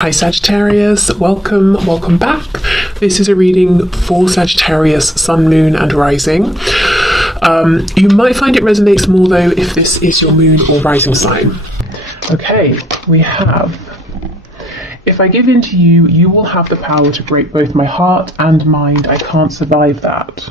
Hi Sagittarius, welcome back. This is a reading for Sagittarius, Sun, Moon and Rising. You might find it resonates more though if this is your Moon or Rising sign. Okay, we have, if I give in to you, you will have the power to break both my heart and mind. I can't survive that.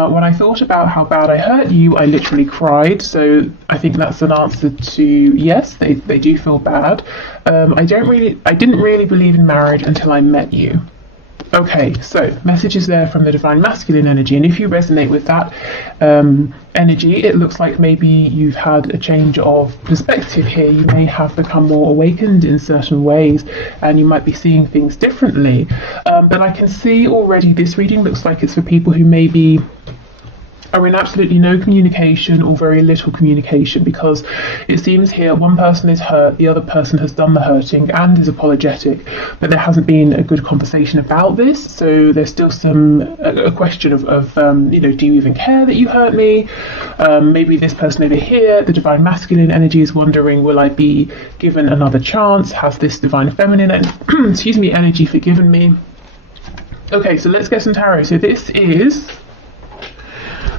When I thought about how bad I hurt you, I literally cried. So I think that's an answer to yes, they do feel bad. I didn't really believe in marriage until I met you. Okay, so messages there from the divine masculine energy, and if you resonate with that energy, it looks like maybe you've had a change of perspective here. You may have become more awakened in certain ways, and you might be seeing things differently. But I can see already this reading looks like it's for people who maybe are in absolutely no communication or very little communication, because it seems here one person is hurt, the other person has done the hurting and is apologetic, but there hasn't been a good conversation about this. So there's still a question of do you even care that you hurt me? Maybe this person over here, the divine masculine energy, is wondering, will I be given another chance? Has this divine feminine energy forgiven me? Okay, so let's get some tarot. So this is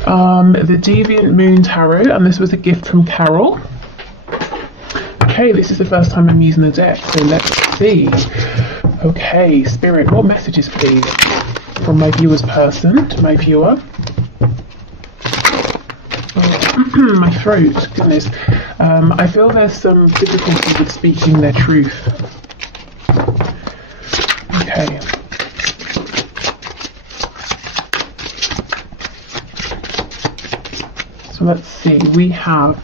the Deviant Moon Tarot, and this was a gift from Carol. Okay, this is the first time I'm using the deck, so let's see. Okay, Spirit, what messages please from my viewer's person to my viewer? Oh, my throat, goodness. I feel there's some difficulty with speaking their truth. Okay. Let's see, we have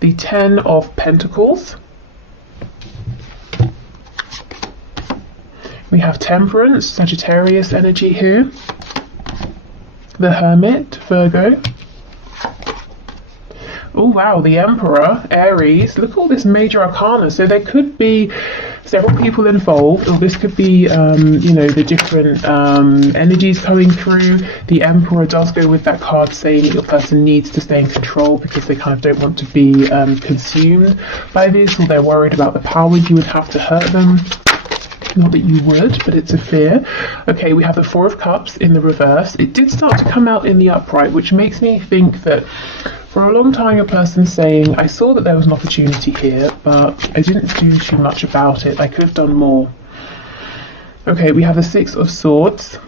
the Ten of Pentacles. We have Temperance, Sagittarius energy here. The Hermit, Virgo. Oh wow, the Emperor, Aries. Look at all this major arcana. So there could be several people involved, or this could be, the different energies coming through. The Emperor does go with that card saying that your person needs to stay in control because they kind of don't want to be consumed by this, or they're worried about the power you would have to hurt them. Not that you would, but it's a fear. Okay, we have the Four of Cups in the reverse. It did start to come out in the upright, which makes me think that for a long time your person's saying, I saw that there was an opportunity here, but I didn't do too much about it. I could have done more. Okay, we have the Six of Swords.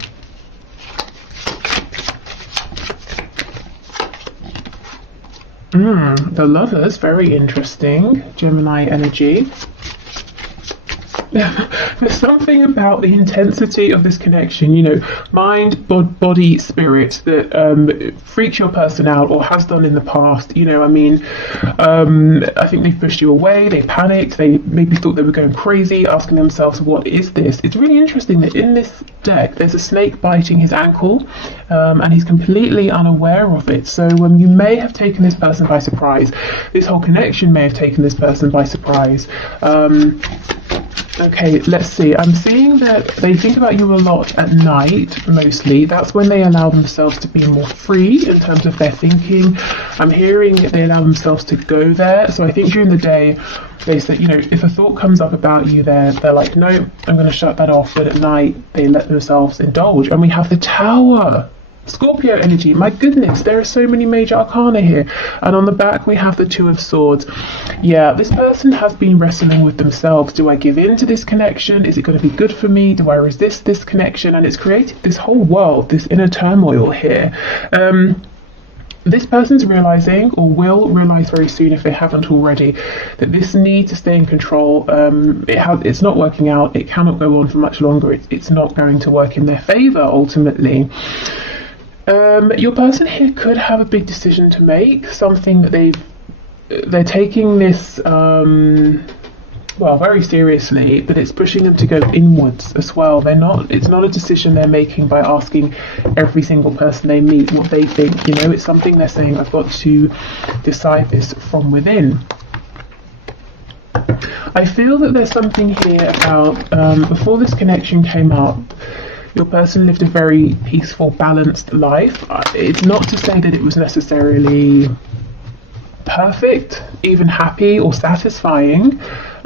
The Lovers, very interesting. Gemini energy. There's something about the intensity of this connection, mind, body, spirit, that freaks your person out, or has done in the past. I think they've pushed you away, they panicked, they maybe thought they were going crazy, asking themselves, what is this? It's really interesting that in this deck there's a snake biting his ankle, and he's completely unaware of it. So you may have taken this person by surprise. This whole connection may have taken this person by surprise. Okay, let's see. I'm seeing that they think about you a lot at night, mostly. That's when they allow themselves to be more free in terms of their thinking. I'm hearing they allow themselves to go there. So I think during the day, they say, if a thought comes up about you, they're like, no, I'm going to shut that off. But at night, they let themselves indulge. And we have the Tower. Scorpio energy, my goodness, there are so many major arcana here. And on the back we have the Two of Swords. Yeah, this person has been wrestling with themselves. Do I give in to this connection? Is it going to be good for me? Do I resist this connection? And it's created this whole world, this inner turmoil here. This person's realizing, or will realize very soon if they haven't already, that this need to stay in control, it's not working out. It cannot go on for much longer. It's not going to work in their favor ultimately. Your person here could have a big decision to make, something that they're taking this very seriously, but it's pushing them to go inwards as well. It's not a decision they're making by asking every single person they meet what they think. It's something they're saying, I've got to decide this from within. I feel that there's something here about before this connection came up, your person lived a very peaceful, balanced life. It's not to say that it was necessarily perfect, even happy or satisfying.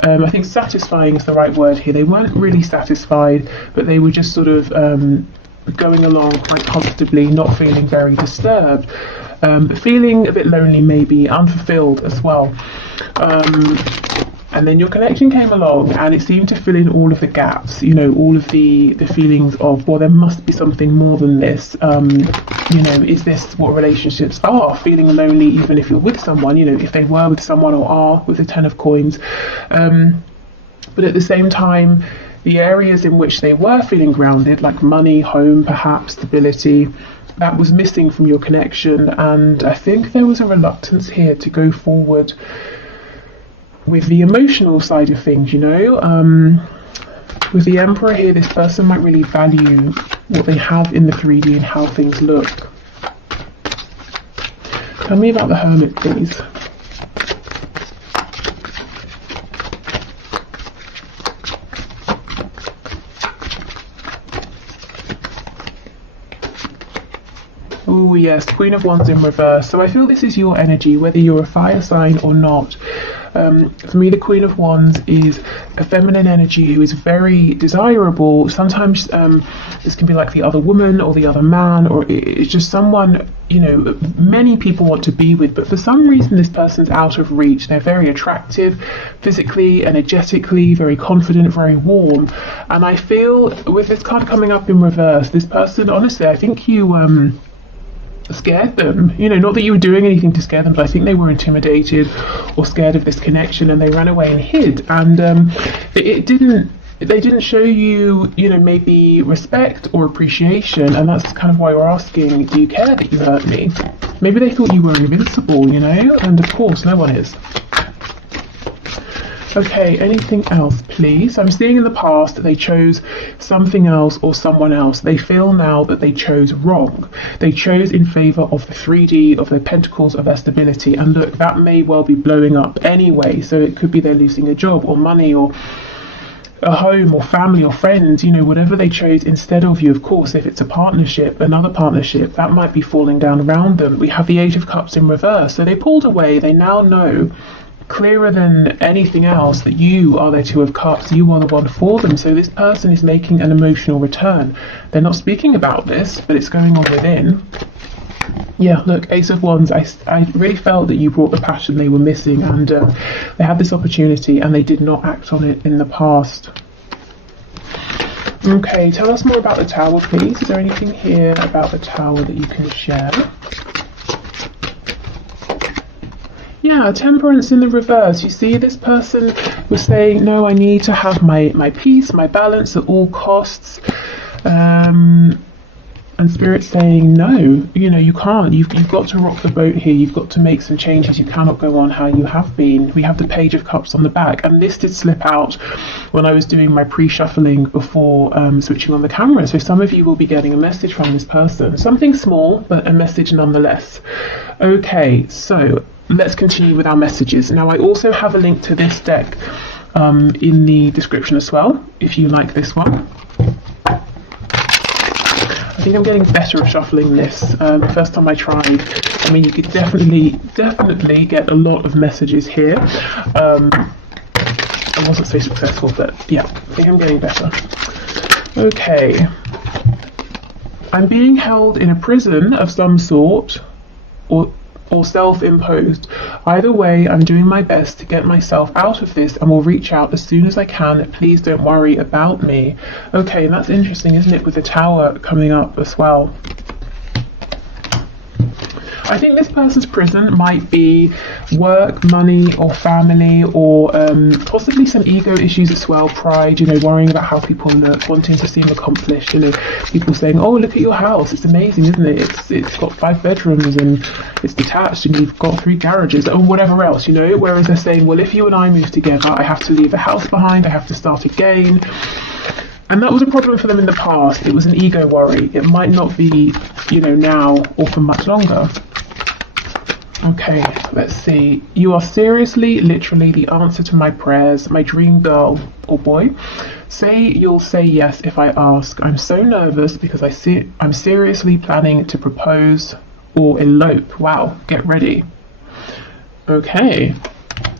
I think satisfying is the right word here. They weren't really satisfied, but they were just sort of going along quite comfortably, not feeling very disturbed, but feeling a bit lonely, maybe unfulfilled as well. And then your connection came along and it seemed to fill in all of the gaps, you know, all of the feelings of, well, there must be something more than this. You know, is this what relationships are? Feeling lonely even if you're with someone, you know, if they were with someone or are with the 10 of coins. But at the same time, the areas in which they were feeling grounded, like money, home, perhaps, stability, that was missing from your connection. And I think there was a reluctance here to go forward with the emotional side of things, you know. With the Emperor here, this person might really value what they have in the 3D and how things look. Tell me about the Hermit, please. Oh yes, Queen of Wands in reverse. So I feel this is your energy, whether you're a fire sign or not. For me, the Queen of Wands is a feminine energy who is very desirable. Sometimes this can be like the other woman or the other man, or it's just someone, you know, many people want to be with, but for some reason this person's out of reach. They're very attractive, physically, energetically, very confident, very warm. And I feel with this card coming up in reverse, this person, honestly, I think you scared them, you know, not that you were doing anything to scare them, but I think they were intimidated or scared of this connection and they ran away and hid. And they didn't show you, you know, maybe respect or appreciation, and that's kind of why we're asking, do you care that you hurt me? Maybe they thought you were invincible, you know, and of course no one is. Okay, anything else, please? I'm seeing in the past that they chose something else or someone else. They feel now that they chose wrong. They chose in favour of the 3D, of their pentacles, of their stability. And look, that may well be blowing up anyway. So it could be they're losing a job or money or a home or family or friends, you know, whatever they chose instead of you. Of course, if it's a partnership, another partnership, that might be falling down around them. We have the 8 of Cups in reverse. So they pulled away. They now know, clearer than anything else, that you are their 2 of Cups, you are the one for them. So this person is making an emotional return. They're not speaking about this, but it's going on within. Yeah, look, Ace of Wands, I really felt that you brought the passion they were missing, and they had this opportunity and they did not act on it in the past. Okay, tell us more about the Tower, please. Is there anything here about the Tower that you can share? Yeah, Temperance in the reverse. You see, this person was saying, no, I need to have my peace, my balance at all costs. And Spirit's saying, no, you know, you can't. You've got to rock the boat here. You've got to make some changes. You cannot go on how you have been. We have the Page of Cups on the back. And this did slip out when I was doing my pre-shuffling before switching on the camera. So some of you will be getting a message from this person. Something small, but a message nonetheless. Okay, so let's continue with our messages. Now, I also have a link to this deck in the description as well, if you like this one. I think I'm getting better at shuffling this. First time I tried, I mean, you could definitely get a lot of messages here. I wasn't so successful, but yeah, I think I'm getting better. Okay. I'm being held in a prison of some sort, or self-imposed. Either way, I'm doing my best to get myself out of this and will reach out as soon as I can. Please don't worry about me. Okay, and that's interesting, isn't it, with the Tower coming up as well. I think this person's prison might be work, money, or family, or possibly some ego issues as well, pride, you know, worrying about how people look, wanting to seem accomplished, you know, people saying, oh, look at your house, it's amazing, isn't it? It's got 5 bedrooms and it's detached and you've got 3 garages, or whatever else, you know, whereas they're saying, well, if you and I move together, I have to leave the house behind, I have to start again. And that was a problem for them in the past. It was an ego worry. It might not be, you know, now or for much longer. Okay, let's see. You are seriously, literally the answer to my prayers, my dream girl or boy. Say you'll say yes if I ask. I'm so nervous because I'm seriously planning to propose or elope. Wow, get ready. Okay.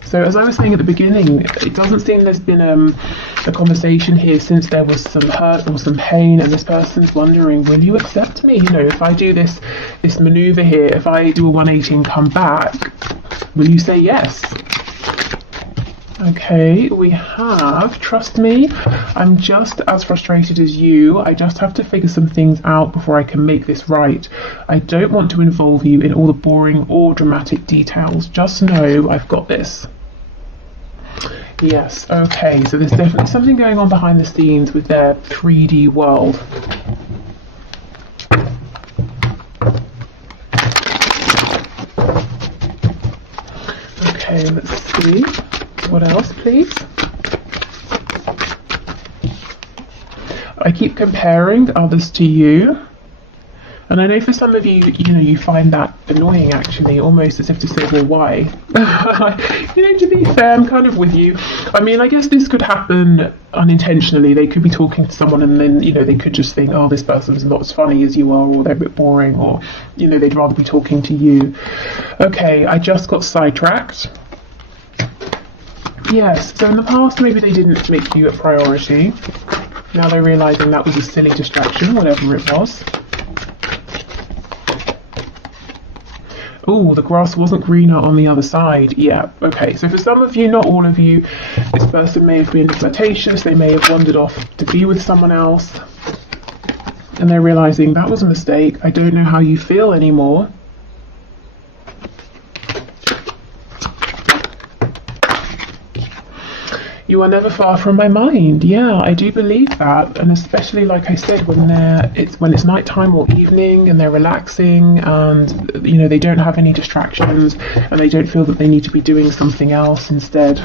So as I was saying at the beginning, it doesn't seem there's been a conversation here since there was some hurt or some pain, and this person's wondering, will you accept me? You know, if I do this maneuver here, if I do a 180 and come back, will you say yes? Okay, we have, trust me, I'm just as frustrated as you. I just have to figure some things out before I can make this right. I don't want to involve you in all the boring or dramatic details. Just know I've got this. Yes, okay, so there's definitely something going on behind the scenes with their 3D world. Okay, let's see. What else, please? I keep comparing others to you. And I know for some of you, you know, you find that annoying, actually, almost as if to say, well, why? You know, to be fair, I'm kind of with you. I mean, I guess this could happen unintentionally. They could be talking to someone and then, you know, they could just think, oh, this person's not as funny as you are, or they're a bit boring, or, you know, they'd rather be talking to you. Okay, I just got sidetracked. Yes, so in the past maybe they didn't make you a priority. Now they're realising that was a silly distraction, whatever it was. Oh, the grass wasn't greener on the other side. Yeah, okay, so for some of you, not all of you, this person may have been flirtatious, they may have wandered off to be with someone else, and they're realising that was a mistake, I don't know how you feel anymore. You are never far from my mind. Yeah, I do believe that, and especially, like I said, when it's nighttime or evening and they're relaxing, and you know they don't have any distractions, and they don't feel that they need to be doing something else instead.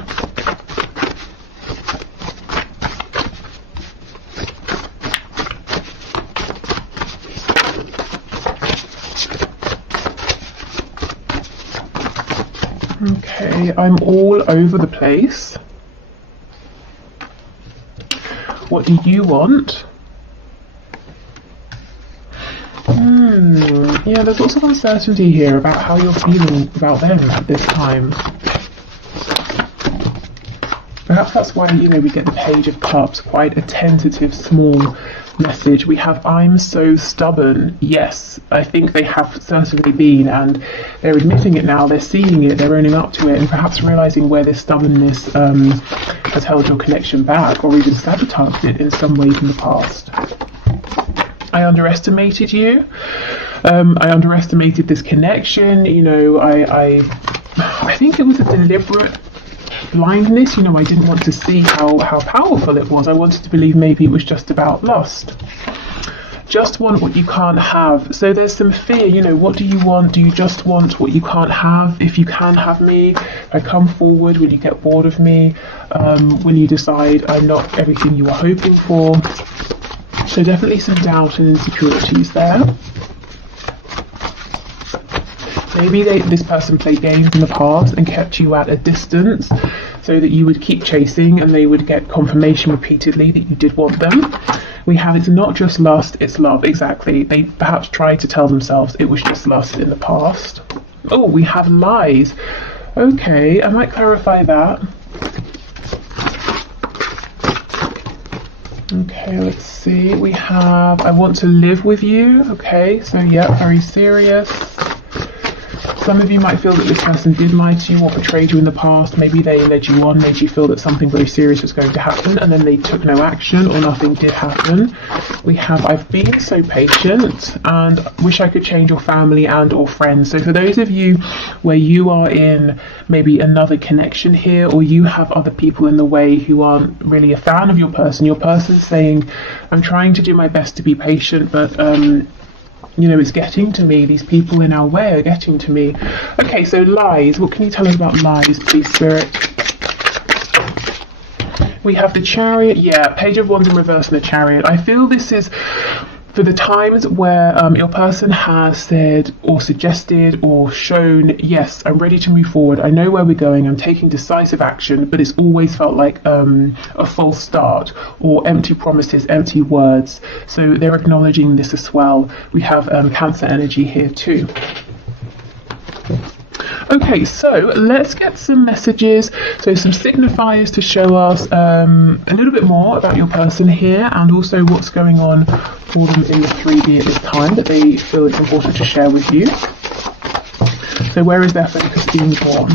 Okay, I'm all over the place. What do you want? Yeah, there's lots of uncertainty here about how you're feeling about them at this time. Perhaps that's why, you know, we get the Page of Cups, quite a tentative, small message. We have, I'm so stubborn. Yes, I think they have certainly been, and they're admitting it now, they're seeing it, they're owning up to it, and perhaps realising where this stubbornness has held your connection back, or even sabotaged it in some ways in the past. I underestimated you. I underestimated this connection. You know, I think it was a deliberate blindness. You know, I didn't want to see how powerful it was. I wanted to believe maybe it was just about lust. Just want what you can't have. So there's some fear, you know, what do you want? Do you just want what you can't have? If you can have me, if I come forward, will you get bored of me? Will you decide I'm not everything you were hoping for? So definitely some doubt and insecurities there. Maybe this person played games in the past and kept you at a distance so that you would keep chasing and they would get confirmation repeatedly that you did want them. We have, it's not just lust, it's love. Exactly. They perhaps tried to tell themselves it was just lust in the past. Oh, we have lies. Okay, I might clarify that. Okay, let's see. We have, I want to live with you. Okay, so yeah, very serious. Some of you might feel that this person did lie to you or betrayed you in the past. Maybe they led you on, made you feel that something very serious was going to happen, and then they took no action or nothing did happen. We have, I've been so patient and wish I could change your family and or friends. So for those of you where you are in maybe another connection here, or you have other people in the way who aren't really a fan of your person's saying, I'm trying to do my best to be patient, but you know, it's getting to me. These people in our way are getting to me. Okay, so lies. What can you tell us about lies, please, Spirit? We have the Chariot. Yeah, Page of Wands in reverse and the Chariot. I feel this is for the times where your person has said or suggested or shown, yes, I'm ready to move forward. I know where we're going. I'm taking decisive action, but it's always felt like a false start or empty promises, empty words. So they're acknowledging this as well. We have Cancer energy here too. Okay, so let's get some messages, so some signifiers to show us a little bit more about your person here, and also what's going on for them in the 3D at this time that they feel it's important to share with you. So where is their focus being drawn?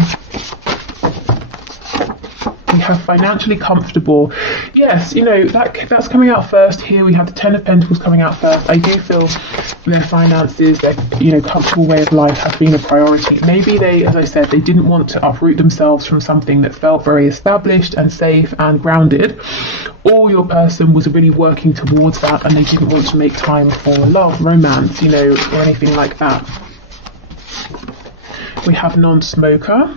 We have financially comfortable. Yes, you know, that's coming out first here. We have the Ten of Pentacles coming out first. I do feel their finances, their, you know, comfortable way of life has been a priority. Maybe they, as I said, they didn't want to uproot themselves from something that felt very established and safe and grounded, or your person was really working towards that and they didn't want to make time for love, romance, you know, or anything like that. We have non-smoker.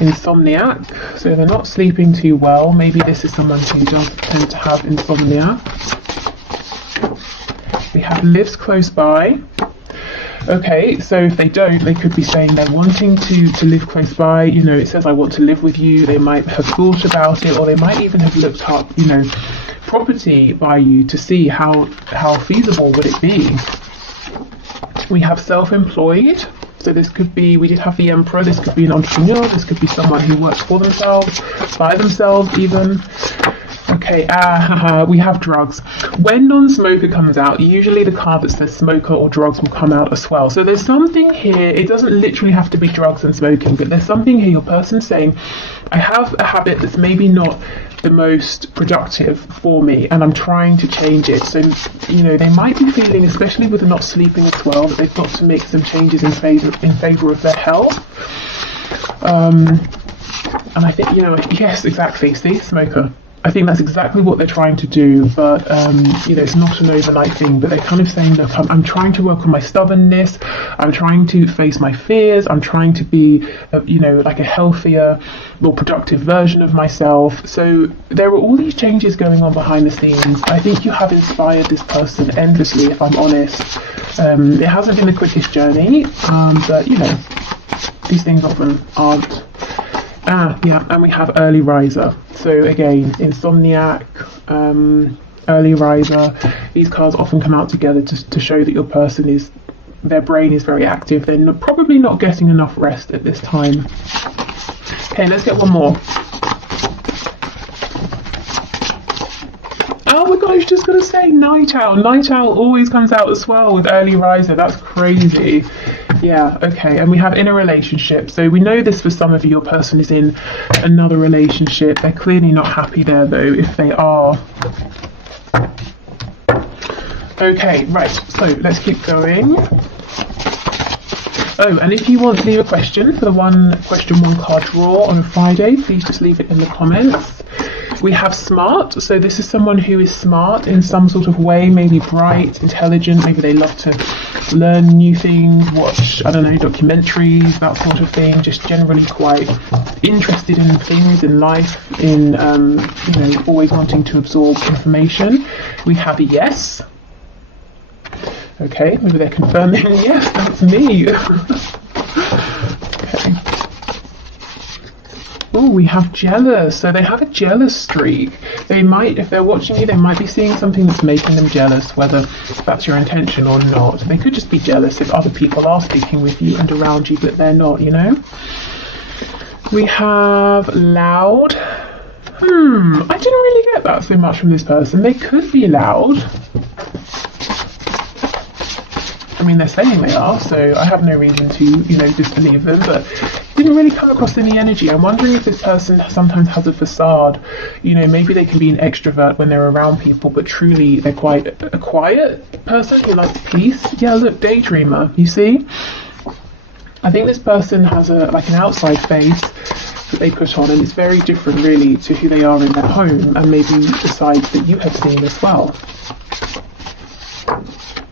Insomniac, so they're not sleeping too well. Maybe this is someone who does tend to have insomnia. We have lives close by. Okay, so if they don't, they could be saying they're wanting to live close by. You know, it says I want to live with you. They might have thought about it, or they might even have looked up, you know, property by you to see how feasible would it be. We have self-employed. So this could be, we did have the Emperor, this could be an entrepreneur, this could be someone who works for themselves, by themselves even. Okay, we have drugs. When non-smoker comes out, usually the card that says smoker or drugs will come out as well. So there's something here, it doesn't literally have to be drugs and smoking, but there's something here, your person's saying, I have a habit that's maybe not the most productive for me and I'm trying to change it. So, you know, they might be feeling, especially with the not sleeping as well, that they've got to make some changes in favor of their health. And I think, you know, yes, exactly, see, smoker. I think that's exactly what they're trying to do, but you know, it's not an overnight thing. But they're kind of saying, look, I'm trying to work on my stubbornness. I'm trying to face my fears. I'm trying to be, you know, like a healthier, more productive version of myself. So there are all these changes going on behind the scenes. I think you have inspired this person endlessly, if I'm honest. It hasn't been the quickest journey, but you know, these things often aren't. Yeah, and we have early riser. So again, insomniac, early riser. These cards often come out together to show that your person is, their brain is very active. They're probably not getting enough rest at this time. Okay, let's get one more. Oh my gosh, just gonna say night owl. Night owl always comes out as well with early riser. That's crazy. Yeah, okay, and we have in a relationship. So we know this for some of you, your person is in another relationship. They're clearly not happy there though, if they are. Okay, right, so let's keep going. Oh, and if you want to leave a question for the question one card draw on a Friday, please just leave it in the comments. We have smart, so this is someone who is smart in some sort of way, maybe bright, intelligent, maybe they love to learn new things, watch, I don't know, documentaries, that sort of thing, just generally quite interested in things, in life, in, you know, always wanting to absorb information. We have a yes. Okay, maybe they're confirming, yes, that's me. Okay. Oh, we have jealous. So they have a jealous streak. They might, if they're watching you, they might be seeing something that's making them jealous, whether that's your intention or not. They could just be jealous if other people are speaking with you and around you, but they're not, you know. We have loud. I didn't really get that so much from this person. They could be loud. I mean, they're saying they are, so I have no reason to, you know, disbelieve them, but didn't really come across any energy. I'm wondering if this person sometimes has a facade. You know, maybe they can be an extrovert when they're around people, but truly they're quite a quiet person who likes peace. Yeah, look, daydreamer, you see? I think this person has like an outside face that they put on, and it's very different really to who they are in their home, and maybe the sides that you have seen as well.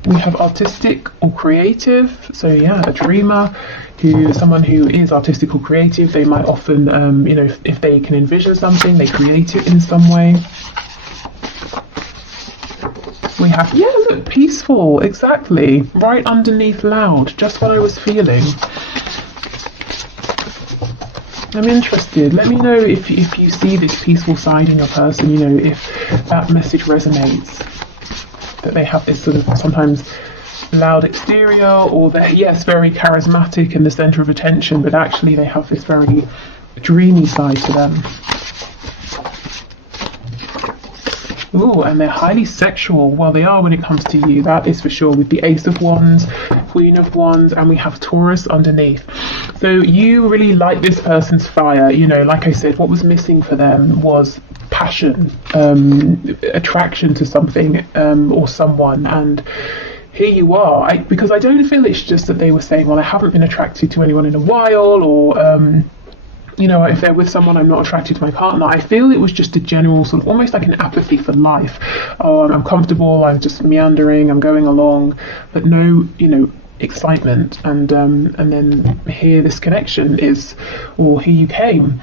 We have artistic or creative, so yeah, a dreamer, someone who is artistic or creative. They might often, you know, if they can envision something, they create it in some way. We have, yeah, look, peaceful, exactly, right underneath loud, just what I was feeling. I'm interested. Let me know if you see this peaceful side in your person, you know, if that message resonates. That they have this sort of sometimes loud exterior, or they're, yes, very charismatic and the center of attention, but actually they have this very dreamy side to them. Ooh, and they're highly sexual. Well, they are when it comes to you, that is for sure, with the Ace of Wands, Queen of Wands, and we have Taurus underneath. So you really like this person's fire. You know, like I said, what was missing for them was passion, attraction to something or someone, and here you are. Because I don't feel it's just that they were saying, well, I haven't been attracted to anyone in a while, or you know, if they're with someone, I'm not attracted to my partner. I feel it was just a general sort of almost like an apathy for life. Oh, I'm comfortable, I'm just meandering, I'm going along, but no, you know, excitement. And then here this connection is, or here you came.